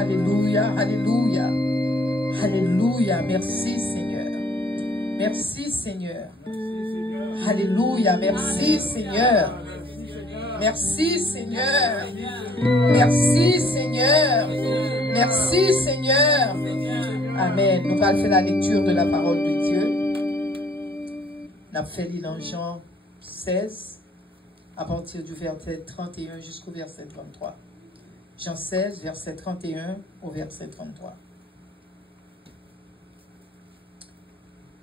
Alléluia, alléluia. Alléluia, merci Seigneur. Merci Seigneur. Alléluia, merci Seigneur. Merci Seigneur. Merci Seigneur. Merci Seigneur. Amen. Nous allons faire la lecture de la parole de Dieu. Nous avons fait l'île dans Jean 16, à partir du verset 31 jusqu'au verset 33. Jean 16, verset 31 au verset 33.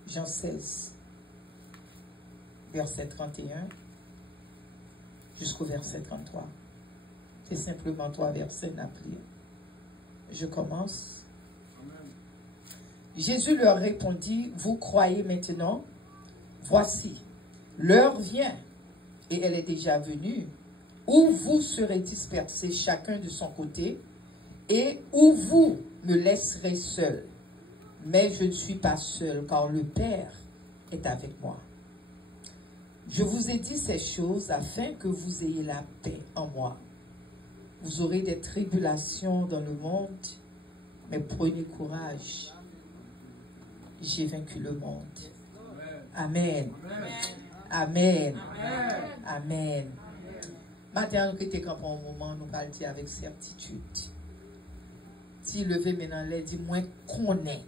Jean 16, verset 31 jusqu'au verset 33. C'est simplement trois versets à lire. Je commence. Amen. Jésus leur répondit, vous croyez maintenant? Voici, l'heure vient, et elle est déjà venue, où vous serez dispersés chacun de son côté, et où vous me laisserez seul. Mais je ne suis pas seul, car le Père est avec moi. Je vous ai dit ces choses afin que vous ayez la paix en moi. Vous aurez des tribulations dans le monde, mais prenez courage. J'ai vaincu le monde. Amen. Amen. Amen. Maintenant, nous sommes en un moment, nous allons dire avec certitude. Si levé maintenant, les dit, moi, connais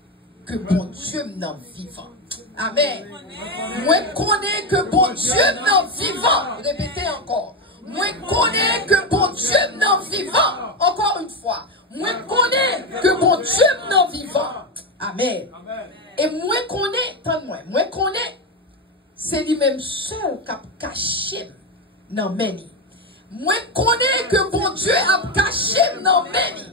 que bon Dieu m'en vivant. Amen. Moi, connais que bon Dieu m'en vivant. Répétez encore. Moi, connais que bon Dieu m'en vivant. Encore une fois. Moi, connais que bon Dieu m'en vivant. Amen. Et moi, connais, attends-moi, moi, connais, c'est lui-même seul qui a caché dans meni. Moi, connais que bon Dieu a caché dans meni.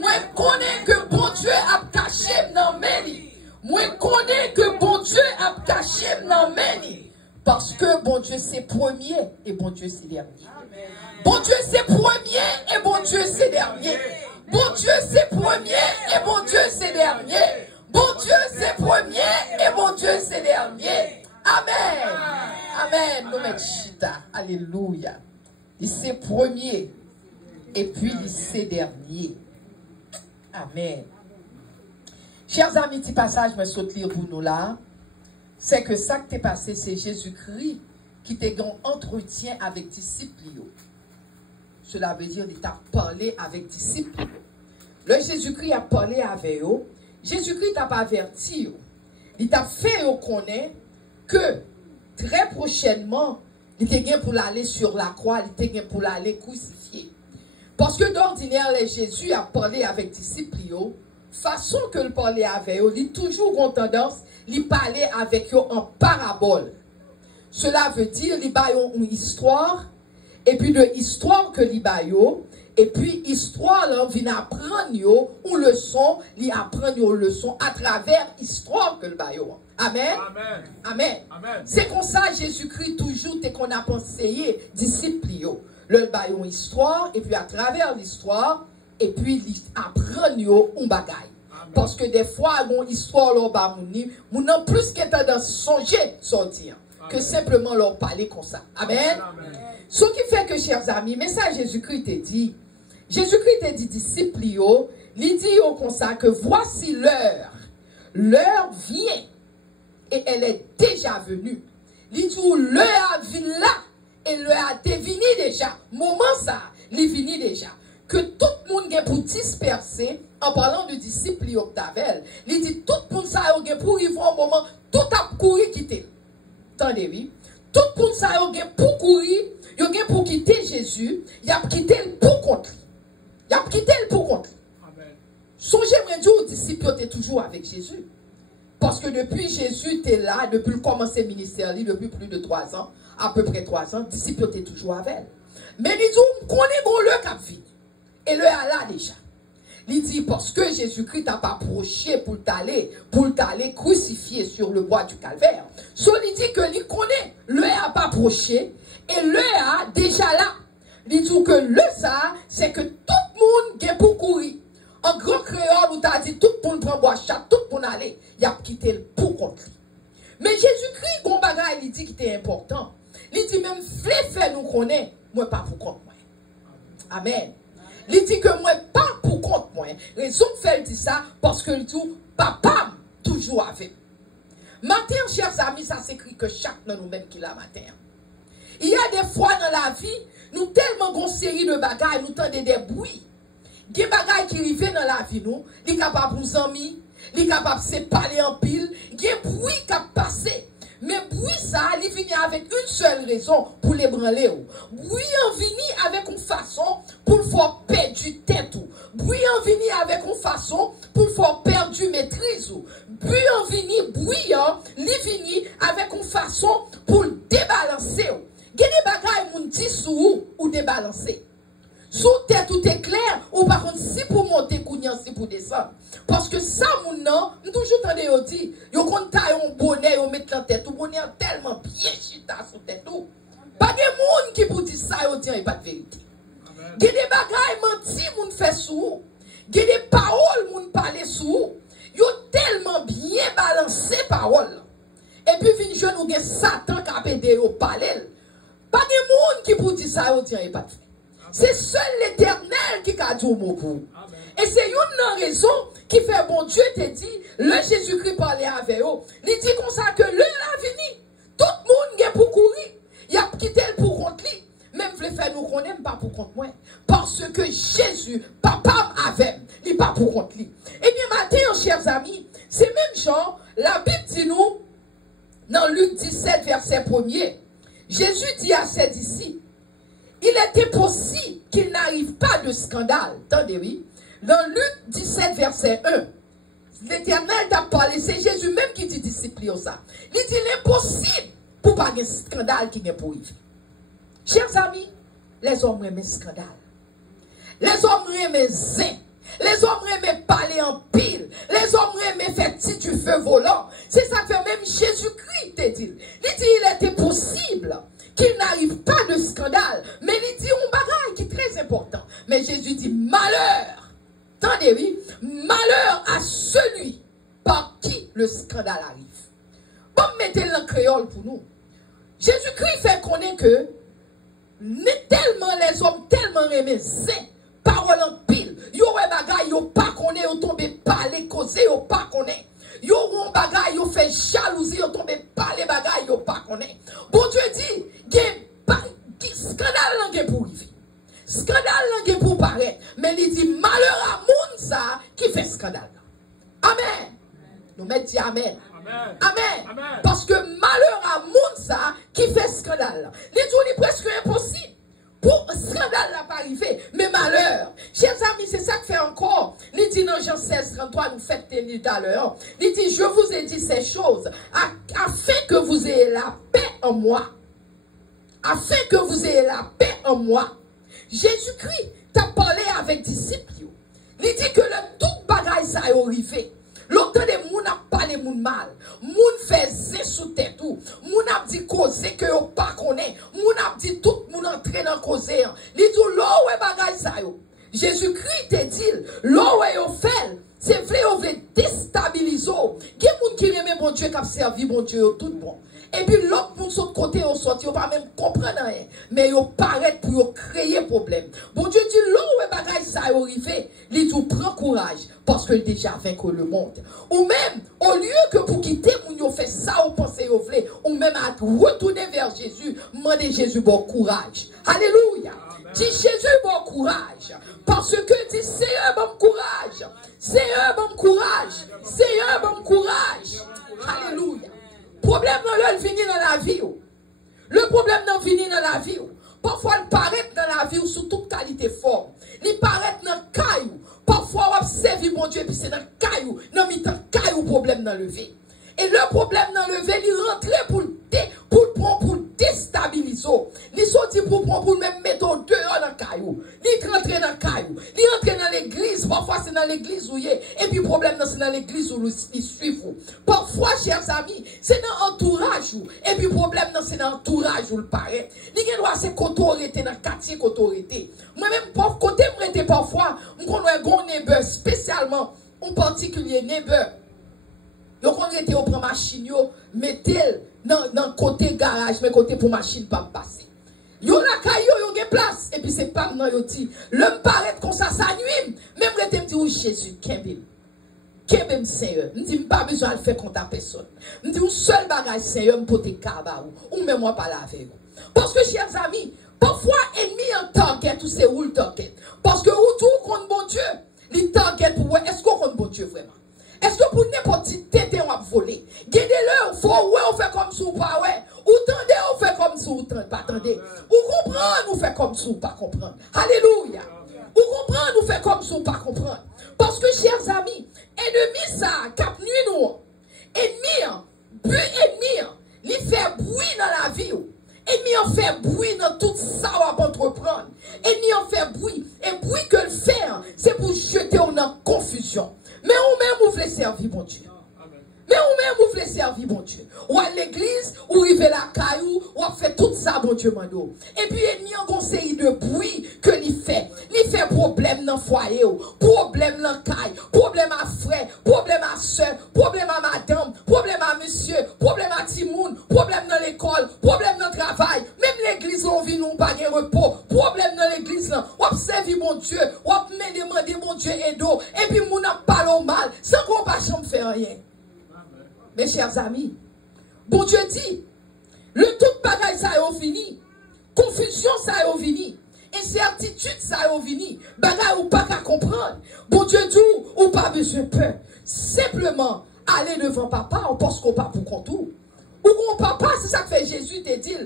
Moi, connais que bon Dieu a caché dans meni. Moi, connais que bon Dieu a caché dans meni. Parce que bon Dieu c'est premier et bon Dieu c'est dernier. Bon Dieu c'est premier et bon Dieu c'est dernier. Bon Dieu c'est premier et bon Dieu c'est dernier. Bon Dieu c'est premier et bon Dieu c'est dernier. Amen. Amen. Nous mettons chita. Alléluia. Il c'est premier et puis il c'est dernier. Amen. Chers amis, petit passage, je me saute lire pour nous là. C'est que ça qui t'est passé, c'est Jésus-Christ qui t'a en entretien avec disciples. Cela veut dire qu'il t'a parlé avec disciples. Le Jésus-Christ a parlé avec eux. Jésus-Christ t'a pas averti. Il t'a fait connaître que très prochainement, il était bien pour aller sur la croix, il était bien pour aller crucifier. Parce que d'ordinaire, Jésus a parlé avec disciples. Façon que le parler avec eux, il toujours ont tendance, il parler avec eux en parabole. Cela veut dire, il baillons une histoire, et puis de histoire que il baillons, et puis histoire là, vient apprendre une leçon, il apprend une leçon à travers histoire que le baillons. Amen. Amen. Amen. Amen. C'est comme ça Jésus-Christ toujours dès qu'on a pensé disciples le baillon histoire, et puis à travers l'histoire, et puis il apprend un bagay. Parce que des fois, mon histoire, nous n'avons plus qu'à tendance songer sortir que simplement leur parler comme ça. Amen. Ce qui fait que, chers amis, mais ça, Jésus-Christ t'a dit. Jésus-Christ t'a dit, disciples, il dit comme ça que voici l'heure. L'heure vient et elle est déjà venue. Il dit, l'heure vient là et l'heure a devenu déjà. Moment ça, il venu déjà. Que tout le monde est pour disperser, en parlant de disciples Octavel, il dit tout le monde ça est pour y voir un moment, tout a courir quitter. Attendez, oui. Tout le monde ça est pour courir, il est pour quitter Jésus, il a quitté le pour contre. Il a quitté le pour contre. Songez-moi dire aux disciples étaient toujours avec Jésus. Parce que depuis Jésus était là, depuis le commencement ministère, depuis plus de 3 ans, à peu près 3 ans, les disciples étaient toujours avec elle. Mais ils ont connu le cap vie. Et le là déjà. Il dit parce que Jésus-Christ n'a pas approché pour t'aller crucifier sur le bois du calvaire. So il dit que il connaît, le a pas approché et le a déjà là. Il dit que le ça, c'est que tout le monde est pour courir. En grand créole, où t'as dit tout le monde prend bois chat, tout le monde aller, il a quitté le pour contre. Mais Jésus-Christ, bon bagage, il dit qu'il était important. Il dit même, fait nous connaît, moi pas pour contre moi. Amen. Il dit que moi pas pour pour compte moi. Raison fait dit ça parce que le tout papa toujours avec. Matin, chers amis, ça s'écrit que chaque dans nous-mêmes qui l'a matin. Il y a des fois dans la vie, nous tellement grande série de bagailles, nous tendons des bruits. Des bagailles qui arrivent dans la vie, nous, les capables nous amis, les capables de se parler en pile, des bruits qui passent. Mais bruit ça, il vient avec une seule raison pour les branler. Bruit en vient avec une façon pour le faire perdre du tête. Bruit en vient avec une façon pour le faire perdre du maîtrise. Bruit en vient, bruyant, il vient avec une façon pour le débalancer. Il y a des bagailles qui dit sous ou débalancer. Sous tête tout est clair, ou par contre, si pour monter, si pour descendre. Parce que ça, mon nom, nous toujours tendez au dit, yo kon taille un bonnet, yo met la tête, ou bonnet tellement bien chita sous tête tout. Pas de monde qui vous dit ça, yo dit, il n'y a pas de vérité. Il y a des bagailles menti, moun fait sous. Il y a des paroles, moun parle sous. Yo tellement bien balancé paroles. Et puis, vin jeune ou gen Satan qui a pédé yo parler. Pas de monde qui vous dit ça, yo dit, il n'y a pas de vérité. C'est seul l'Éternel qui a dit au mot pour vous. Et c'est une raison qui fait bon Dieu te dit, le Jésus-Christ parlait avec eux. Il dit comme ça que l'heure a venu. Tout le monde est pour courir. Il a quitté le pour contre lui. Même le fait nous qu'on n'aime pas pour contre moi. Parce que Jésus, papa avait, il n'est pas pour contre lui. Et bien maintenant, chers amis, c'est même genre, la Bible dit nous, dans Luc 17, verset 1er, Jésus dit à ses disciples, il était possible qu'il n'arrive pas de scandale. Attendez, oui. Dans Luc 17, verset 1, l'Éternel t'a parlé, c'est Jésus même qui dit disciple ça. Il dit l'impossible pour pas de scandale qui n'est pour vivre. Chers amis, les hommes aiment scandale. Les hommes aiment zin. Les hommes aiment parler en pile. Les hommes aiment faire petit du feu volant. C'est ça que même Jésus-Christ te dit. Il dit il était possible qu'il n'arrive pas de scandale. Mais il dit un bagage qui est très important. Mais Jésus dit malheur. Attendez, oui. Malheur à celui par qui le scandale arrive. Bon, mettez-le en créole pour nous. Jésus-Christ fait connaître que tellement les hommes tellement aimés, c'est parole en pile. Yo ouais bagay, yo pas connaît, yo tombe parler, causer, yo pas connaît. Yo un bagay, yo fait jalousie, yo tombe parler bagay, yo pas connaît. Bon Dieu dit, scandale langue pour vivre. Scandale langue pour paraître. Mais il dit malheur à moun ça qui fait scandale. Amen. Nous mettons amen. Amen. Amen. Amen. Parce que malheur à moun ça qui fait scandale. Il dit presque impossible. Pour scandale n'a pas arrivé, mais malheur. Chers amis, c'est ça que fait encore. Il dit dans Jean 16, 33, nous faites tenir tout à l'heure. Il dit, je vous ai dit ces choses afin que vous ayez la paix en moi. Afin que vous ayez la paix en moi. Jésus-Christ t'a parlé avec disciples. Il dit que le tout bagaille ça est arrivé. L'autre de moun a parlé moun mal. Moun fait zé sous tête ou. Moun a dit cause que yo pas connaît. Moun a dit tout moun entré dans cause. Li dit l'eau ouais bagay sa yo. Jésus-Christ te dit l'eau ouais yo fait. C'est vrai yo veut déstabiliser. Gen moun qui aime bon Dieu qui a servi bon Dieu tout bon. Et puis l'autre moun sur côté au sorti, yo pas même comprendre rien. Mais yo paraît pour yo créer problème. Bon Dieu dit l'eau ouais bagay sa yo arrivé. Li dit prend courage parce que déjà vaincu le monde. Ou même au lieu que pour quitter moun yo fait ça ou penser yo vle, ou même à retourner vers Jésus, demander Jésus bon courage. Alléluia. Dis Jésus bon courage parce que dis Seigneur bon courage. Seigneur bon courage. Seigneur bon courage. Alléluia. Problème dans le venir dans la vie. Le problème dans venir dans la vie. Parfois il paraît dans la vie sous toute qualité forme. Il paraît dans le caillou. Parfois on observe mon Dieu et puis c'est dans le caillou. Non mais dans le caillou problème dans le vie. Et le problème dans le vie, il rentre pour déstabiliser. Il sorti pour même mettre dehors dans le caillou. Il rentre dans le caillou. Il rentre dans l'église. Parfois c'est dans l'église où il est. Et puis le problème c'est dans l'église où il suit. Parfois, chers amis, c'est dans l'entourage. Et puis le problème c'est dans l'entourage où il paraît. Il doit se autorité dans le quartier autorité. Moi-même, côté moi parfois, je connais un grand neighbor, spécialement un particulier neighbor. Yo kon rete yo prend machine yo, mettez dans côté garage, mais côté pour machine pas passer. Yo la caillou, yo gen place. Et puis c'est pas non yo ti. L'homme paraît comme ça nuit. Même le me dit, oui, Jésus, Kembem Seigneur. Je dis, pas besoin de faire contre personne. Je dis, un seul bagage Seigneur pour te cabaou. Ou même moi pas la avec vous. Parce que, chers amis, parfois, ennemi en target ou c'est où le target. Parce que, ou tout contre bon Dieu, les target pour est-ce qu'on compte bon Dieu vraiment? Est-ce que pour n'importe qui tété on va voler? Gardez-le, faut ouais, on fait comme si ou pas ouais. Ou tendez, on fait comme si ou pas tendez. Ou comprendre, on fait comme si ou pas comprendre. Alléluia. Ou comprendre, on fait comme si ou pas comprendre. Parce que, chers amis, ennemi ça, cap nuit nous. Ennemi, il fait bruit dans la vie. Ennemi en fait bruit dans tout ça on va entreprendre. Ennemi en fait bruit. Et bruit que le faire, c'est pour jeter en confusion. Mais ou même vous voulez servir mon Dieu. Mais ou même vous voulez servir mon Dieu. Ou à l'église, ou river la caillou, ou à faire tout ça mon Dieu mando. Et puis ennemi en conseil de bruit que l'il fait. L'il fait problème dans le foyer, problème dans le caille, problème à frère, problème à soeur, problème à madame, problème à monsieur, problème à Timoun, problème dans l'école, problème dans le travail. Même l'église on vit nous pas de repos. Problème dans l'église là. Ou observer mon Dieu, ou demander mon Dieu aide-nous. Et puis mon a parlé au mal, sans qu'on pas jamais faire rien. Mes chers amis, bon Dieu dit, le tout bagaille ça est fini, confusion ça est fini, incertitude ça est fini, bagaille ou pas qu'à comprendre. Bon Dieu dit, ou pas besoin de peur. Simplement, aller devant papa, on pense qu'on pas pour compte tout. Ou qu'on papa, c'est ça que fait Jésus te dit,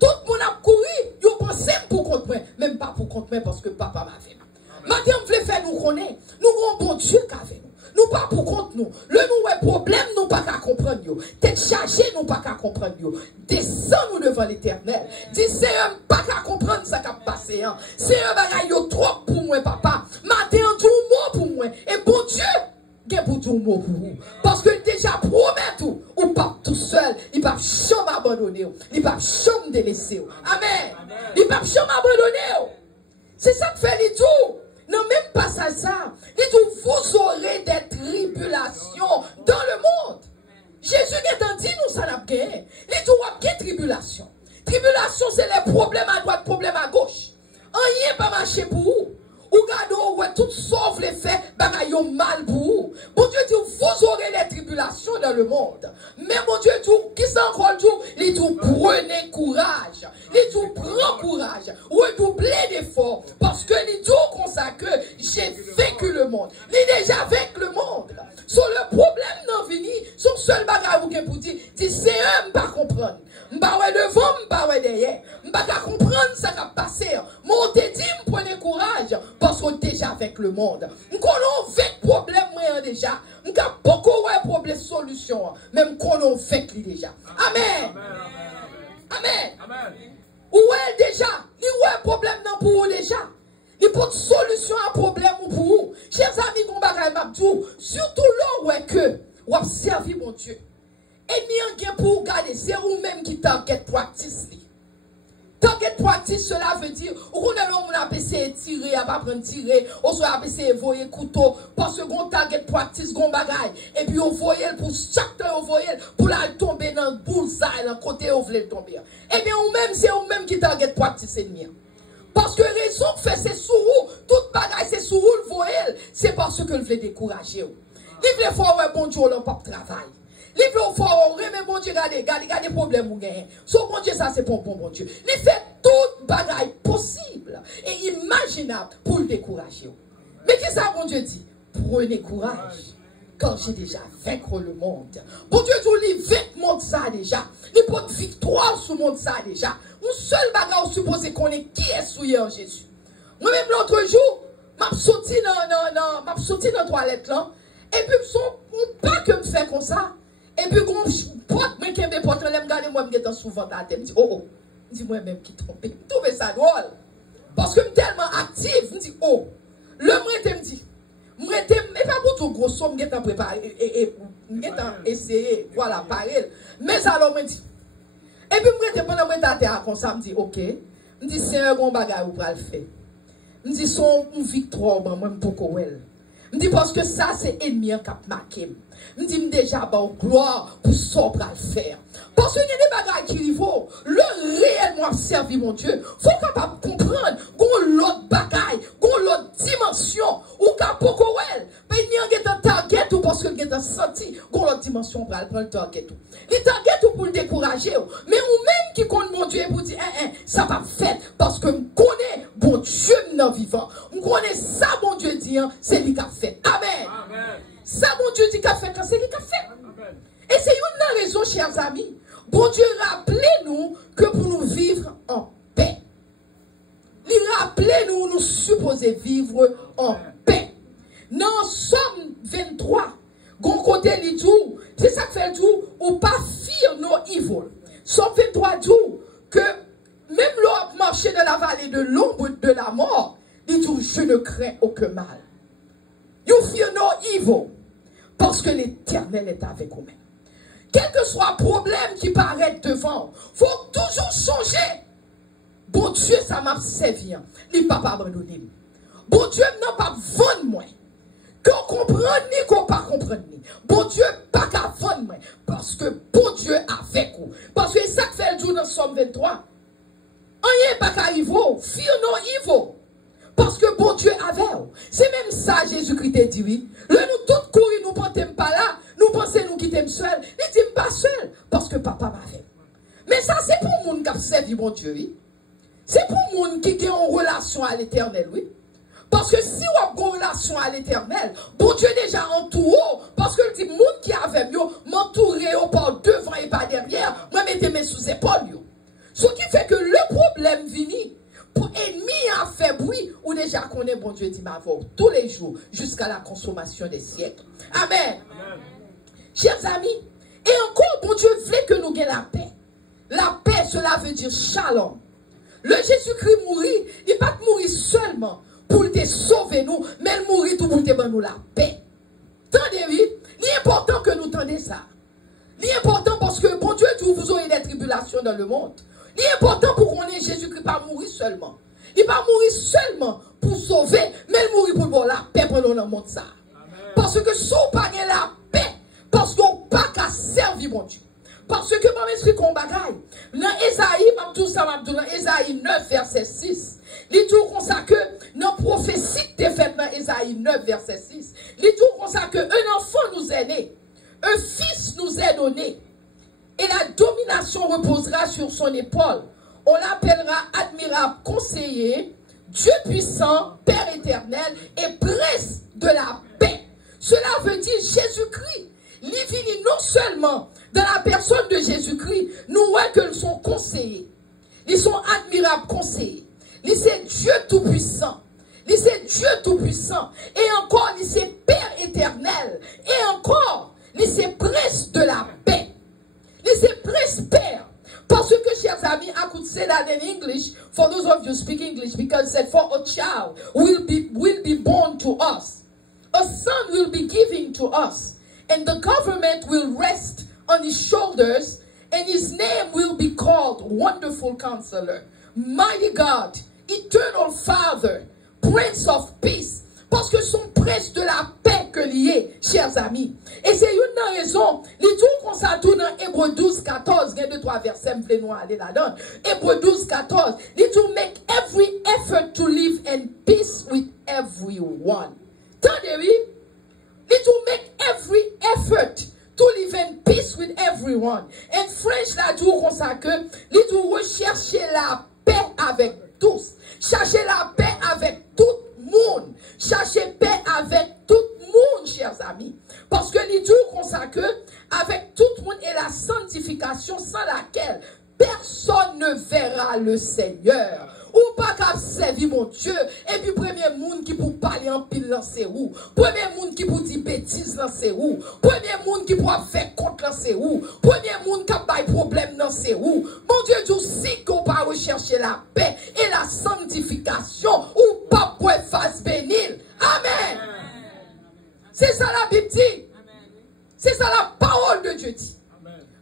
tout le monde a couru, ils pensent pour compte moi, même pas pour compte moi parce que papa m'a fait. Maintenant, on veut faire nous connaître, nous avons bon Dieu qui a fait nous. Nous pas pour compte nous. Le nous problème, nous pas qu'à comprendre yo. Tête chargée, nous pas qu'à comprendre yo. Descends nous devant l'éternel. Dis Seigneur, pas qu'à comprendre ça qui a passé. Hein. Seigneur, bagaille yo trop pour moi, papa. Matin, du mot pour moi. Et bon Dieu, il pour du mot pour vous. Parce que déjà promet tout. Ou pas tout seul. Il va jamais abandonner. Il va jamais délaisser. Amen. Il va jamais abandonner. C'est ça que fait les tout. Non, même pas ça. Il dit, vous aurez des tribulations dans le monde. Jésus a dit, nous, ça n'a pas gagné. Il dit, vous avez tribulation. Tribulation, c'est les problèmes à droite, problèmes à gauche. Rien pas marché pour vous. Ou gado, ouais, tout sauf les faits, bagaille mal pour vous. Bon Dieu dit, vous aurez les tribulations dans le monde. Mais bon Dieu dit, qui s'en encore dit, il dit, prenez courage. Il dit, prends courage. Redoublez d'efforts. Parce que il dit, comme ça que j'ai vécu le monde. Il est déjà avec le monde. Sur le problème non fini, son seul bagage vous pour dire, c'est un pas comprendre. M'ba ouais devant, m'ba ouais derrière. M'ba qu'à comprendre ça qui a passé. Mon te dit, prenez courage. Parce qu'on est déjà avec le monde. M'konon avec problème moi déjà. M'ka beaucoup ouais problème solution. Même qu'on fait lui déjà. Amen. Amen. Ou est déjà, il ouais problème non pour vous déjà. Il n'y a pas de solution à problème pour vous. Chers amis, mon bagage m'abdou, surtout là où est que, ou a servi mon Dieu. Et n'y a pour regarder, c'est vous-même qui target practice. Target practice, cela veut dire, on a essayé de tirer, à pas prendre tirer, on soit essayé de voyer couteau, parce que on target practice, on bagaille, et puis on voyait pour chaque temps, on voyait pour la tomber dans le bullseye, dans le côté où on voulait tomber. Eh bien, ou-même, c'est vous-même qui target practice, ennemi. Parce que raison fait c'est sous vous, toute bagaille c'est sous vous le voyez, c'est parce que vous voulez décourager. Il veut faire un bon Dieu dans pas travail. Il veut faire un bon Dieu garder des problèmes ou gagne. Son bon Dieu ça c'est pour bon Dieu. Il fait toute bagaille possible et imaginable pour le décourager. Mais qu'est-ce que bon Dieu dit? Prenez courage. Quand j'ai déjà vaincre le monde. Bon Dieu dit, il vaincre le monde ça déjà. Il peut de victoire sur le monde ça déjà. Un seul bagage supposé qu'on est qui est souillé en Jésus. Moi-même l'autre jour, m'a sorti dans la toilette là. Et puis, pas que me fait comme ça. Et puis, quand porte, mais qui me porte, l'aime garder moi, me dit souvent dans la tête. Me dit, oh, dis moi-même qui trompe. Je trouve ça drôle. Parce que je suis tellement active. Je me dis, oh, le moi, me dit. Mais pas pour tout gros somme, je suis préparé et essayé, voilà, pareil. Mais alors, je dis, et puis, pendant que je suis comme ça, je me dis, ok, je dis, c'est un bon bagage pour le faire. Je dis, son victoire, moi, pour quoi. Je dis parce que ça, c'est ennemi qui a marqué. Je dis déjà, bon, gloire pour ça pour le faire. Parce qu'il y a des bagages qui rivent, le réellement servi, mon Dieu, faut capable comprendre qu'on l'autre bagaille, qu'on l'autre dimension, ou qu'à beaucoup elle. Mais il y a un target ou parce qu'il y a un senti, qu'on l'autre dimension pour le target. Les target ou pour le décourager, mais ou même qui compte mon Dieu pour dire, ça va faire parce que je connais bon Dieu non vivant. Je connais ça, mon Dieu dit, c'est lui qui a fait. Amen. Amen. Ça, mon Dieu dit qu'il a fait, c'est lui qui a fait. Amen. Et c'est une raison, chers amis. Bon Dieu, rappelez-nous que pour nous vivre en paix. Rappelez-nous, nous supposons vivre en paix. Dans Somme 23, gon côté li tout, c'est ça que fait le tout, ou pas fuir nos evil. Somme 23 dit que même l'homme marché dans la vallée de l'ombre de la mort, dit tout, je ne crains aucun mal. You fear no evil, parce que l'Éternel est avec vous-même. Quel que soit le problème qui paraît devant, il faut toujours songer. Bon Dieu, ça m'a servi. Il ne va pas abandonner. Bon Dieu, n'a pas vendre moi. Qu'on comprenne ni qu'on pas comprenne ni. Bon Dieu, pas qu'à vendre moi. Parce que bon Dieu avec vous. Parce que ça fait le jour dans Somme 23. Rien pas qu'à arriver. Fear no evil. Parce que bon Dieu avec vous. C'est même ça Jésus-Christ a dit oui. Le nous tous courir, nous pensons pas là. Nous pensons nous quitter seul. Il dit pas seul. Parce que papa m'a fait. Mais ça c'est pour les gens qui ont servi mon Dieu. Oui. C'est pour les gens qui ont une relation à l'éternel. Oui. Parce que si on a une relation à l'éternel, bon Dieu déjà entouré. Parce que le dit, les gens qui avaient m'entourer par devant et par derrière, moi mettez mes sous épaules. Ce qui fait que le problème vient. Pour ennemi a fait bruit, ou déjà connaît bon Dieu dit ma voix tous les jours jusqu'à la consommation des siècles. Amen. Amen. Chers amis, et encore bon Dieu voulait que nous ayons la paix. La paix, cela veut dire shalom. Le Jésus-Christ mourit, il va pas mourir seulement pour te sauver nous, mais il mourit tout pour te donner nous la paix. Tendez-vous, il est important que nous tendions ça. Il est important parce que bon Dieu dit vous aurez des tribulations dans le monde. Il est important pour qu'on ait Jésus-Christ pas mourir seulement. Il va mourir seulement pour sauver, mais il mourit pour avoir la paix pendant le monde ça. Amen. Parce que si on pas la paix, parce qu'on pas qu'à servir mon Dieu. Parce que mon esprit qu'on bagaille. Dans Ésaïe 9 verset 6. Il dit comme ça que dans prophétie qui est faite dans Ésaïe 9 verset 6. Il dit comme ça que un enfant nous est né, un fils nous est donné. Et la domination reposera sur son épaule. On l'appellera admirable conseiller, Dieu puissant, Père éternel et prince de la paix. Cela veut dire Jésus-Christ. Il vient non seulement dans la personne de Jésus-Christ, nous voyons qu'ils sont conseillers. Ils sont admirables conseillers. Ils sont Dieu tout-puissant. Ils sont Dieu tout-puissant. Et encore, ils sont Père éternel. Et encore, ils sont prince de la paix. Listen, please spare. Parce que, chers amis, I could say that in English, for those of you speak English, because it said, for a child will be born to us. A son will be given to us. And the government will rest on his shoulders. And his name will be called Wonderful Counselor, Mighty God, Eternal Father, Prince of Peace. Parce que son prince de la paix que lié, chers amis. Et c'est une raison. Les tout qu'on s'attend dans Hébreux 12, 14. Il y a 2-3 versets, je vais aller là-dedans. Hébreux 12, 14. Les tout make every effort to live in peace with everyone. Tendez-vous? Les tout make every effort to live in peace with everyone. En French, là, tout qu'on s'attend que les tout rechercher la paix avec tous. Chercher la paix avec tout monde. Cherchez paix avec tout le monde, chers amis. Parce que les jours qu'on sait que avec tout le monde et la sanctification sans laquelle personne ne verra le Seigneur. Ou pas qu'à servir mon Dieu. Et puis premier monde qui pour parler en pile là c'est où. Premier monde qui pour dire bêtises là c'est où. Premier monde qui pour faire contre là c'est où. Premier monde qui a pas de problème là c'est où. Mon Dieu dit si qu'on pas rechercher la paix et la sanctification ou pas pour face bénir. Amen. C'est ça la Bible dit. C'est ça la parole de Dieu dit.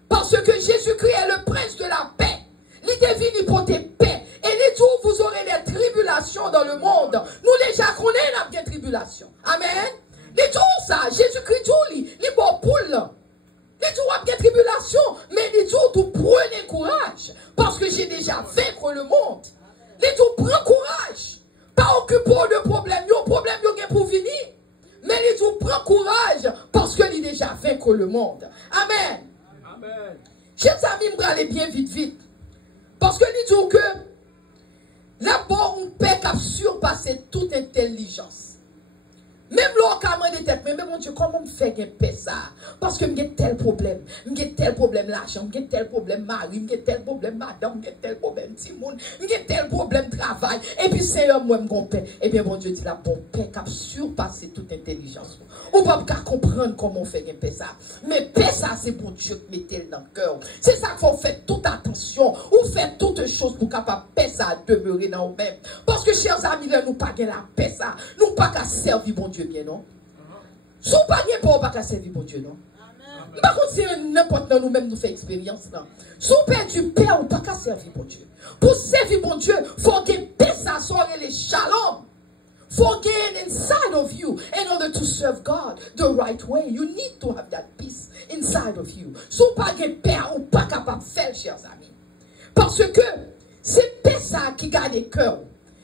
Parce que Jésus-Christ est le prince de la paix. Il est venu pour tes paix. Et les jours où vous aurez des tribulations dans le monde, nous déjà connaissons des tribulations. Amen. Les tout ça, Jésus-Christ tout, les bon poule. Les tout des tribulations, mais les tout prenez courage. Parce que j'ai déjà vaincre le monde. Les tout prends courage. Pas occupé de problème, yo problème yo gen pour venir. Mais les tout prends courage parce que il déjà vaincre le monde. Amen. Amen. Chers amis, m'bralez bien vite. Parce que les tout que là-bas on peut surpasser toute intelligence. Même l'orcament de tête, mais mon Dieu, comment me fait que paix ça? Parce que j'ai tel problème l'argent, j'ai tel problème mari, j'ai tel problème madame, j'ai tel problème Timoun, j'ai tel problème travail, et puis c'est moi mon paix. Et bien mon Dieu dit la bonne paix qui surpasse toute intelligence. On ne peut pas comprendre comment on fait que paix ça. Mais paix ça, c'est pour Dieu qui mettez dans le cœur. C'est ça qu'il faut faire toute attention, ou faire toutes choses pour capable paix ça demeurer dans nous-mêmes. Parce que chers amis, nous pas la paix ça, nous pas qu'à servir bon Dieu bien, non? Si vous pas bien, pas qu'à servir bon Dieu, non? Par contre, si n'importe nous-mêmes nous fait expérience, non? Si vous perdez du père, ou pas qu'à servir bon Dieu. Pour servir bon Dieu, il faut que paix ça soit les shalom. For gain inside of you in order to serve God the right way. You need to have that peace inside of you. Si vous pas de père, ou pas capable de faire, chers amis. Parce que c'est paix ça qui garde le cœur.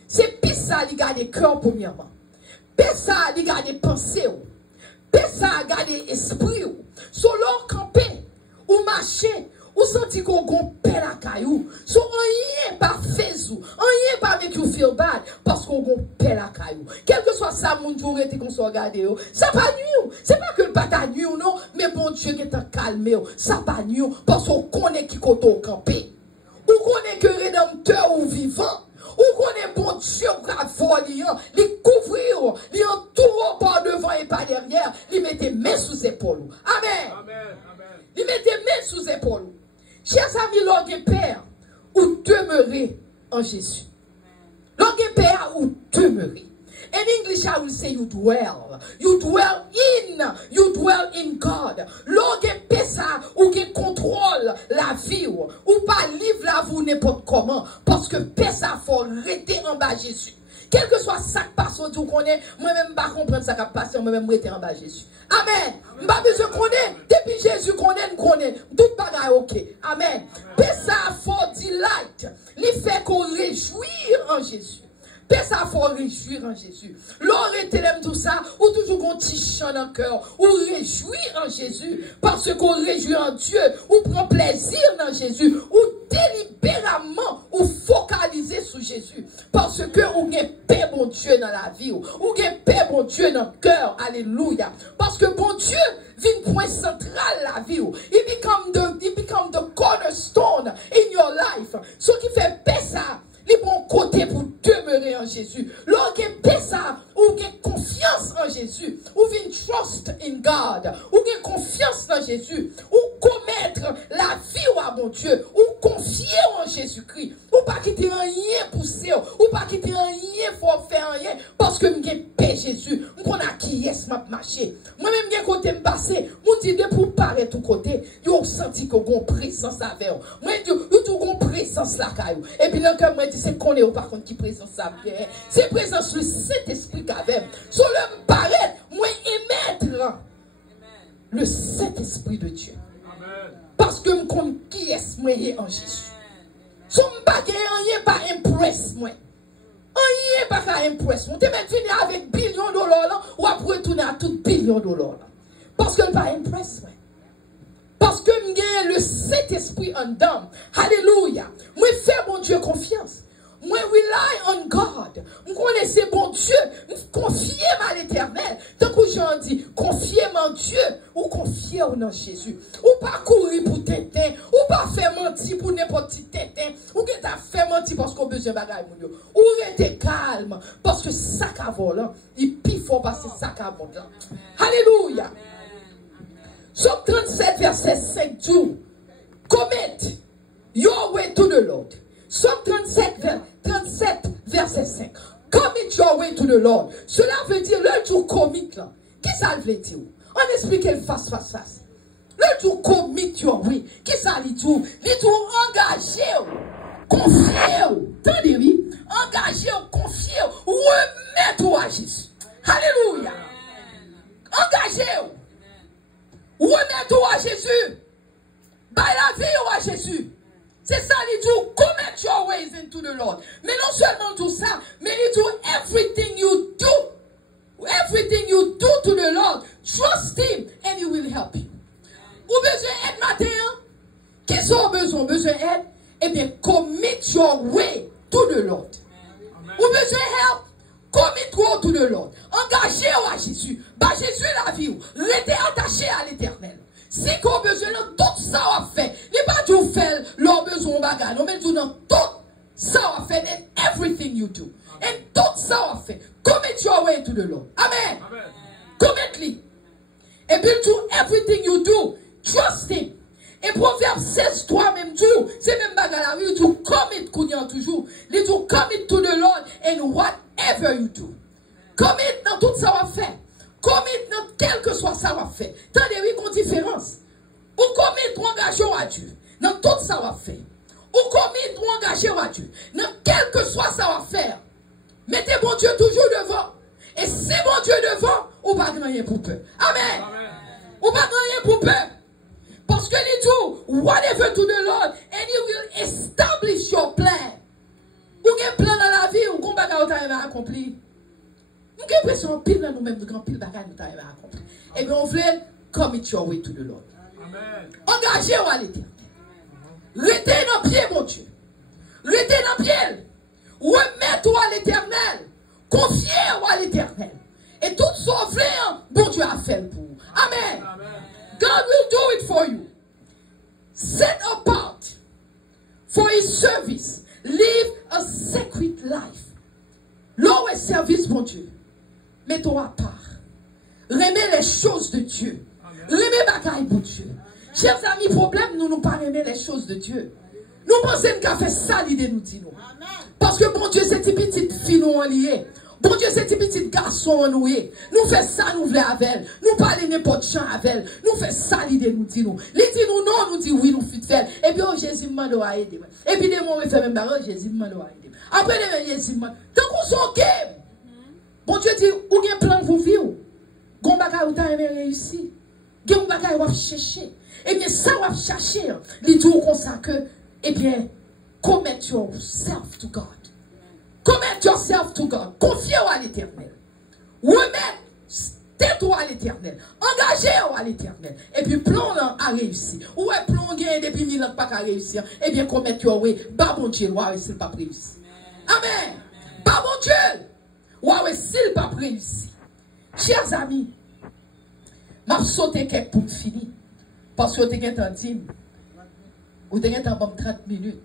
C'est paix ça qui garde le cœur premièrement. Paix ça qui garde les pensées. Paix ça qui garde l'esprit. Sur leur campé, ou marcher, ou senti qu'on paix la caillou. So rien pas fait ou, rien pas make you feel bad parce qu'on paix la caillou. Quel que soit ça, mon Dieu, était qu'on soit regardé, ça pas nuit. C'est pas que le pas ta nuit non, mais bon Dieu qui t'a calmé, ça pas nuit parce qu'on connaît qui côté au campé. Ou connaît que rédempteur ou vivant. Ou connaît bon Dieu qui a volé, les couvrir, les entourer par devant et par derrière, les mettre main sous épaules. Amen. Amen. Les mettre main sous épaules. Chers amis, l'orgue père, ou demeurer en Jésus. L'orgue père, ou demeurer. In English, I will say you dwell. You dwell in God. L'orgue pesa ou qui contrôle la vie ou pas livre la vie n'importe comment. Parce que pesa faut rester en bas Jésus. Quel que soit ça qui passe, on connaît, moi-même, pas comprendre ça qui passe, moi-même, rester en bas Jésus. Amen. Pas besoin de connaître. Depuis Jésus connaît. Tout bagaille ok. Amen. Pesa for delight. Il fait qu'on réjouir en Jésus. Paix ça faut réjouir en Jésus. L'or était l'aime tout ça, ou toujours un petit chant dans le cœur, ou réjouir en Jésus, parce qu'on réjouit en Dieu, ou prend plaisir dans Jésus, ou délibérément, ou focaliser sur Jésus, parce que on a paix bon Dieu dans la vie, ou a paix bon Dieu dans le cœur, alléluia, parce que bon Dieu vient point central la vie, il become the cornerstone in your life, ce qui fait paix ça. Les bons côtés pour demeurer en Jésus. Lorsqu'on paie ça, ou gain confiance en Jésus, ou vient trust in God, ou gain confiance en Jésus, ou commettre la vie à mon Dieu, ou confier en Jésus-Christ, ou pas quitter rien pousser, ou pas quitter rien pour faire rien, parce que m'gain paix Jésus, m'gon a qui yes m'a marché. Moi-même gain côté m'passer, m'on dit de pour paraître tout côté, yo senti que gon présence avec. Moi dit tout gon présence la caillou. Et puis dans moi dit c'est qu'on est par contre qui présence ça bien. C'est présence le Saint-Esprit qu'avait. Sur le paraître, moi émettre le Saint-Esprit de Dieu. Parce que me connais qui est moi en Jésus. Si je ne pas impress moi. Rien pas impress moi. Tu m'as fini avec billions de dollars ou après retourner à tout billion de dollars. Parce que je ne pas impress moi. Parce que j'ai le Saint-Esprit en dedans. Alléluia. Moi fais mon Dieu confiance. Moi rely on God. Je connaissais bon Dieu. Confiez à l'éternel. Tant que j'en dis, confiez en Dieu. Ou confiez en Jésus. Ou pas courir pour tétin. Ou pas faire mentir pour n'importe qui tétin. Ou que t'as fait mentir parce qu'on a besoin de bagaille. Ou rester calme. Parce que ça qu'a volant. Il pis faut passer ça qu'a volant. Alléluia. Somme 37 verset 5 dit, commit your way to the Lord. Somme 37 verset 5. Commit your way to the Lord. Cela veut dire le jour commit là. Qu'est-ce que ça veut dire? On explique le face. Le jour commit your way. Qu'est-ce que ça veut dire? Le jour engagé. Confiez. Tendez-vous. Engagé, confiez. Remettez-vous à Jésus. Alléluia. Engagez-vous. Remettez-vous à Jésus. By la vie à Jésus. C'est ça, il dit, commit your ways into the Lord. Mais non seulement tout ça, mais il dit, everything you do to the Lord, trust Him and He will help you. Ou besoin d'aide matin? Qu'est-ce qu'on a besoin? Besoin d'aide? Eh bien, commit your way to the Lord. Ou besoin help? Commit your to the Lord. Engagez-vous à Jésus. Bah, Jésus la vie. Restez attaché à l'Éternel. Si qu'on a besoin de tout ça à faire, il pas tout faire leur besoin bagarre, non mais tout dans tout ça à faire in everything you do. And tout ça à faire. Commit your way to the Lord. Amen. Amen. Commit-le. Et puis to everything you do, trust Him. Et Proverbe 16, toi-même tout, c'est même bagarre la vie, to commit kounya toujours. Les to commit to the Lord and whatever you do. Commit dans tout ça à faire. Commit dans quel que soit ça va faire. Tandis oui qu'on différence. Ou commit ou engagez à Dieu. Dans tout ça va faire. Ou commit ou engagez à Dieu. Dans quel que soit ça va faire. Mettez bon Dieu toujours devant. Et si bon Dieu devant, ou pas gagner pour peu. Amen. Amen. Ou pas gagner pour peu. Parce que les do whatever to the Lord and He will establish your plan. Ou un plan dans la vie ou qu'on va accomplir. Nous avons l'impression pile dans nous-mêmes, nous avons pile bagaille nous avons accompli. Et bien, on voulait commit your way to the Lord. Engagez-vous à l'Éternel. Restez dans le pied, mon Dieu. Restez dans le pied. Remettez-vous à l'Éternel. Confiez-vous à l'Éternel. Et tout sauvé, bon Dieu a fait pour vous. Amen. God will do it for you. Set apart for His service. Live a sacred life. L'eau est service, mon Dieu. Mets-toi à part. Remets les choses de Dieu. Remets bagaille pour Dieu. Chers amis, problème, nous pas aimer les choses de Dieu. Nous pensons qu'à faire ça, l'idée nous dit nous. Parce que bon Dieu, c'est une petite fille nous en lié. Bon Dieu, c'est un petit garçon en nous. Nous faisons ça, nous voulons avec elle. Nous parlons n'importe chant avec elle. Nous faisons ça, l'idée nous dit nous. L'idée dit nous non, nous dit oui, nous faisons faire. Et puis, oh, Jésus m'a doit aider. Et puis, des mots, on fait même barre, Jésus m'a doit aider. Après, Jésus m'a. Tant qu'on s'en game. Bon Dieu dit, où il y a un plan pour vivre. Gon bagay ou ta aimé réussir. Gon bagay ou chercher. Eh bien, ça va chercher. Les jours comme ça que, eh bien, commit yourself to God. Commit yourself to God. Confiez-vous à l'Éternel. Tais-toi à l'Éternel. Engagez-vous à l'Éternel. Et puis, plan à réussir. Ou est plan gain depuis 1000 ans pas qu'à réussir. Eh bien, commit your way. Bah, bon Dieu, ouais, s'il pas réussi. Amen. Bah, bon Dieu. Ouais, s'il pas réussi. Chers amis, m'a sauté quelque pour finir. Parce que vous avez un temps, vous avez 30 minutes.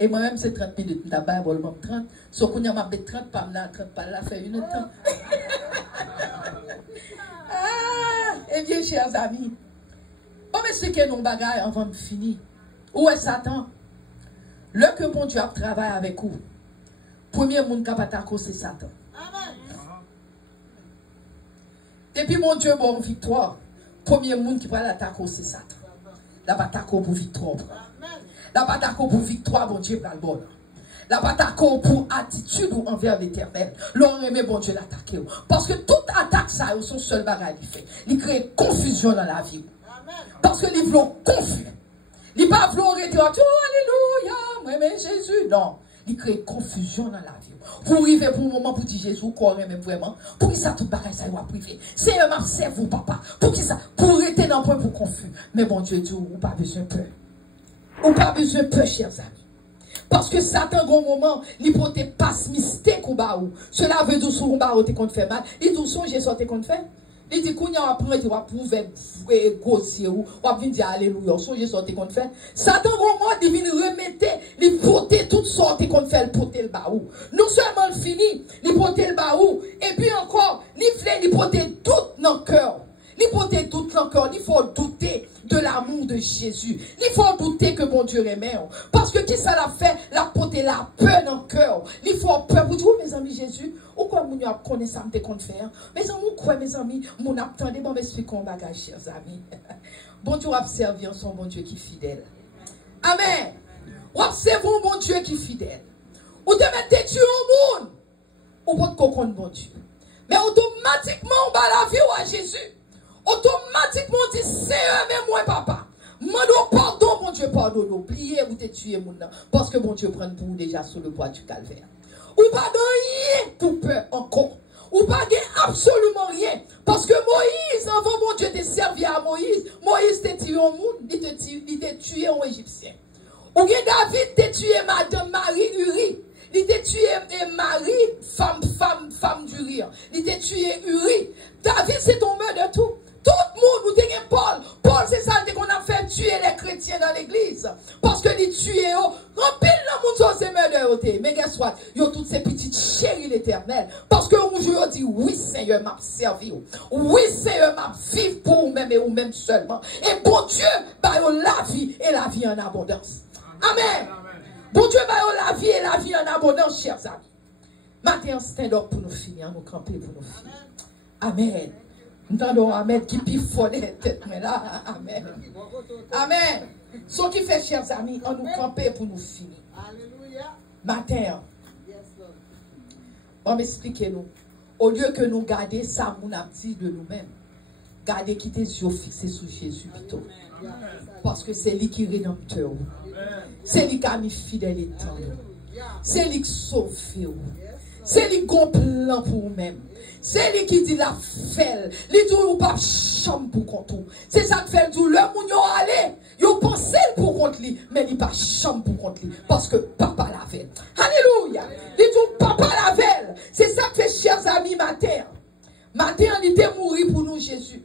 Et moi-même, c'est 30 minutes. D'abord, je vais 30. Sauf qu'on a 30 par là, 30 par là, fait une temps. Eh bien, chers amis, on m'explique nos bagages avant de finir. Où est Satan? Le que bon Dieu a travaillé avec vous. Premier monde qui a attaqué, c'est Satan. Depuis mon Dieu, bon victoire. Premier monde qui va l'attaquer, c'est Satan. La bataille pour victoire. La bataille pour victoire, bon Dieu, le bon. La bataille pour attitude envers l'Éternel. L'on aimait bon Dieu l'attaquer. Parce que toute attaque, ça, son seul bagage, il fait. Il crée confusion dans la vie. Parce que les veulent confus. Les pas veulent arrêter. Oh, alléluia, moi, mais Jésus. Non. Il crée confusion dans la vie. Pour arriver pour un moment pour dire Jésus, quoi, même vraiment. Pour qui ça, tout bagage, ça va priver. C'est un cerveau, papa. Pour qui ça? Pour arrêter dans le point pour confus. Mais bon Dieu dit, ou pas besoin de peur. Ou pas besoin de peur, chers amis. Parce que Satan, au moment, l'hypothèse passe mystique ou baou. Cela veut dire sur un baou, t'es qu'on fait mal. Il dit, songe, ça t'es qu'on fait. Il dit, qu'on y a appris, tu vas prouver, grossier, ou va venir dire, alléluia, songe, ça t'es qu'on fait. Satan, au moment, il vient remettre, l'hypothèse, toutes sortes qu'on fait, l'hypothèse le baou. Non seulement le fini, l'hypothèse le baou, et puis encore, l'hypothèse tout dans le cœur. L'hypothèse tout dans le cœur, il faut douter de l'amour de Jésus. Il faut douter que mon Dieu aimait. Parce que qui ça l'a fait? La porter la peur dans le cœur. Il faut peur. Vous dites, mes amis, Jésus, ou quoi mon Dieu connaît ça, me compte faire? Mes amis, quoi, mes amis, mon attendez, bon, m'expliquons bagage, chers amis. Bon Dieu, observez son bon Dieu qui est fidèle. Amen. Observons bon Dieu qui est fidèle. Ou de mettre Dieu au monde. Ou votre cocon bon Dieu. Mais automatiquement, on va la vie à Jésus. automatiquement dit, Seigneur, mais moi, papa. Mando pardon, mon Dieu, pardon. Oubliez, vous te tuez, mon nom. Parce que mon Dieu prend pour vous déjà sur le bois du calvaire. Ou pas de rien pour peur encore. Ou pas de absolument rien. Parce que Moïse, avant mon Dieu te servi à Moïse, Moïse te tué au monde, il te tué en Égyptien. Ou bien David te tué Madame Marie Uri. Il te tué Marie, femme du rire. Il te tué Uri. David, c'est tombé de tout. Tout le monde, vous tenez Paul. Paul, c'est ça qu'on a fait tuer les chrétiens dans l'église. Parce que les tués, remplis le monde, c'est meurtre. Mais guess what? Ils ont toutes ces petites chéries l'éternel. Parce que aujourd'hui, dit, oui, Seigneur, m'a servi. Oui, Seigneur, m'a vivre pour vous-même et vous-même seulement. Et bon Dieu, bah, la vie et la vie en abondance. Amen. Bon Dieu, bah, la vie et la vie en abondance, chers amis. Maintenant, stand up pour nous finir, nous camper pour nous finir. Amen. Nous entendons Amen qui piffonne la tête, mais là, Amen. Amen. Ce qui fait, chers amis, on nous camper pour nous finir. Alléluia. Matin, on m'explique nous. Au lieu que nous gardions ça, mon petit de nous-mêmes, gardez qui tes yeux fixés sur Jésus plutôt. Parce que c'est lui qui est rédempteur. C'est lui qui a mis fidèle et tendre. C'est lui qui sauve. C'est lui qui a un plan pour vous-même. C'est lui qui dit la fête. Il dit ou pas chambre pour contre. C'est ça qui fait tout. Le moun yo allé, yo pensé pour contre lui, mais il pas chambre pour contre lui parce que papa la veille. Alléluia. Il dit papa la veille. C'est ça qui fait, chers amis, matin. Matin, il était mort pour nous Jésus.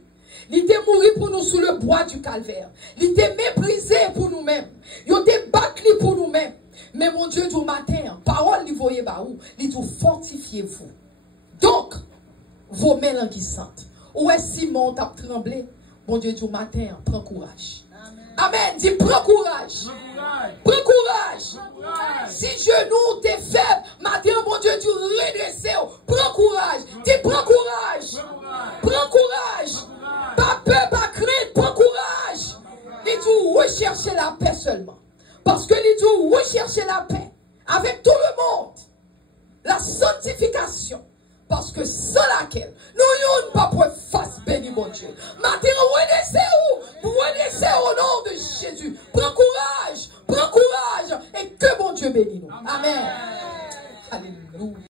Il était mort pour nous sous le bois du calvaire. Il était méprisé pour nous-mêmes. Il était battu pour nous-mêmes. Mais mon Dieu, du matin, parole, il voyait pas où. Il dit fortifiez-vous. Donc, vos mains qui sentent. Ou est-ce Simon t'a tremblé? Mon Dieu, du matin, prends courage. Amen. Dis, prends courage. Prends courage. Si genou t'es faible, matin, mon Dieu, tu redresses. Prends courage. Dis, prends courage. Prends courage. Pas peur, pas crainte, prends courage. Dis, tu recherchez la paix seulement. Parce que les tu recherchez la paix avec tout le monde. La sanctification. Parce que sans laquelle, nous n'avons pas pour face béni, mon Dieu. Maintenant, redressez au nom de Jésus. Prends courage et que mon Dieu bénisse nous. Amen. Alléluia.